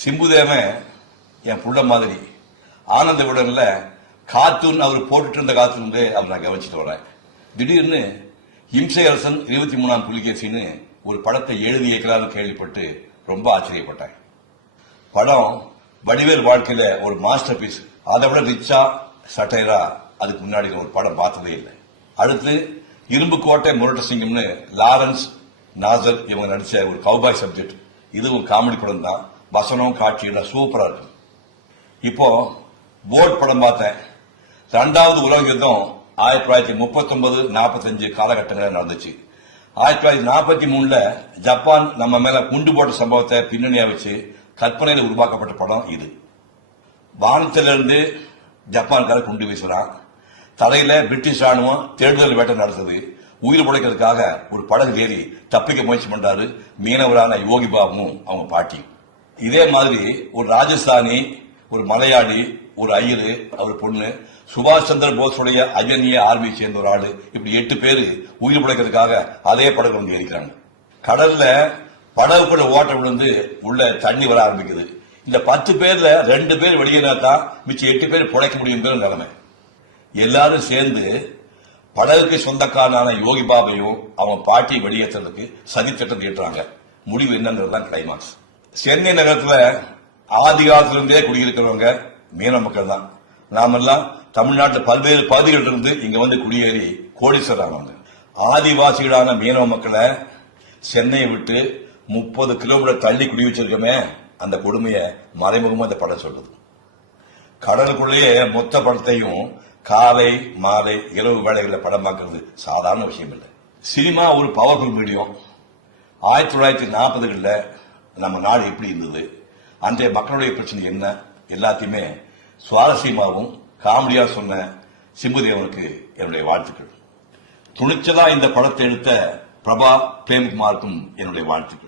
சிம்புதேவன் என் புள்ள மாதிரி ஆனந்த விடன்ல கார்ட்டூன் அவர் போட்டுட்டு இருந்த காலத்துல அவர் நான் கவனிச்சுட்டு வரேன். திடீர்னு இம்சை அரசன் 23ஆம் புலிகேசின்னு ஒரு படத்தை எழுதி இயக்கலாம்னு கேள்விப்பட்டு ரொம்ப ஆச்சரியப்பட்டேன். படம் வடிவேல் வாழ்க்கையில ஒரு மாஸ்டர் பீஸ். அதை விட ரிச்சா சட்டைரா அதுக்கு முன்னாடி ஒரு படம் பார்த்ததே இல்லை. அடுத்து இரும்பு கோட்டை முரட்டு சிங்கம்னு லாரன்ஸ் நாசர் இவங்க நடிச்ச ஒரு கவுபாய் சப்ஜெக்ட். இதுவும் காமெடி படம் தான். வசனம் காட்சி எல்லாம் சூப்பரா இருக்கு. இப்போ போர்ட் படம் பார்த்தேன். 2வது உலக யுத்தம் 1939-45 காலகட்டங்களில் நடந்துச்சு. 1943ல ஜப்பான் நம்ம மேல குண்டு போட்ட சம்பவத்தை பின்னணியா வச்சு கற்பனையில உருவாக்கப்பட்ட படம் இது. வானத்திலிருந்து ஜப்பான்கார குண்டு வீசுறான். தலையில பிரிட்டிஷ் ராணுவம் தேடுதல் வேட்டை நடத்துது. உயிர் பிழைக்கிறதுக்காக ஒரு படகு ஏறி தப்பிக்க முயற்சி பண்றாரு மீனவரான யோகி பாபுவும் அவங்க பாட்டி. இதே மாதிரி ஒரு ராஜஸ்தானி, ஒரு மலையாளி, ஒரு ஐயரு, அவர் பொண்ணு, சுபாஷ் சந்திர போஸுடைய அஜனிய ஆர்மியை சேர்ந்த ஒரு ஆளு, இப்படி 8 பேரு உயிர் பிழைக்கிறதுக்காக அதே படகு வந்து ஏறிக்கிறாங்க. கடல்ல படகுக்குள்ள ஓட்ட விழுந்து உள்ள தண்ணி வர ஆரம்பிக்குது. இந்த 10 பேர்ல 2 பேர் வெளியேறாதான் மிச்சம் 8 பேர் பிழைக்க முடியும் நிலைமை. எல்லாரும் சேர்ந்து படகுக்கு சொந்தக்காரனான யோகி பாபையும் அவன் பாட்டியை வெளியேற்றுறதுக்கு சதித்திட்டம் தீட்டுறாங்க. முடிவு என்னங்கிறதுதான் கிளைமாக்ஸ். சென்னை நகரத்துல ஆதி காலத்திலிருந்தே குடியிருக்கிறவங்க மீனவ மக்கள் தான். நாமெல்லாம் தமிழ்நாட்டு பல்வேறு பகுதிகளில் இருந்து இங்க வந்து குடியேறி கோடீஸ்வரர். ஆதிவாசிகளான மீனவ மக்களை சென்னையை விட்டு 30 கிலோமீட்டர் தள்ளி குடி வச்சிருக்கமே, அந்த கொடுமையை மறைமுகமா இந்த படம் சொல்றது. கடலுக்குள்ளேயே மொத்த படத்தையும் காலை மாலை இரவு வேளைகளில் படம் பார்க்கறது சாதாரண விஷயம் இல்லை. சினிமா ஒரு பவர்ஃபுல் மீடியம். 1940களில் நம்ம நாடு எப்படி இருந்தது, அன்றைய மக்களுடைய பிரச்சனை என்ன, எல்லாத்தையுமே சுவாரஸ்யமாகவும் காமெடியா சொன்ன சிம்புதேவனுக்கு என்னுடைய வாழ்த்துக்கள். துணிச்சலா இந்த படத்தை எடுத்த பிரபா பிரேம்குமாருக்கும் என்னுடைய வாழ்த்துக்கள்.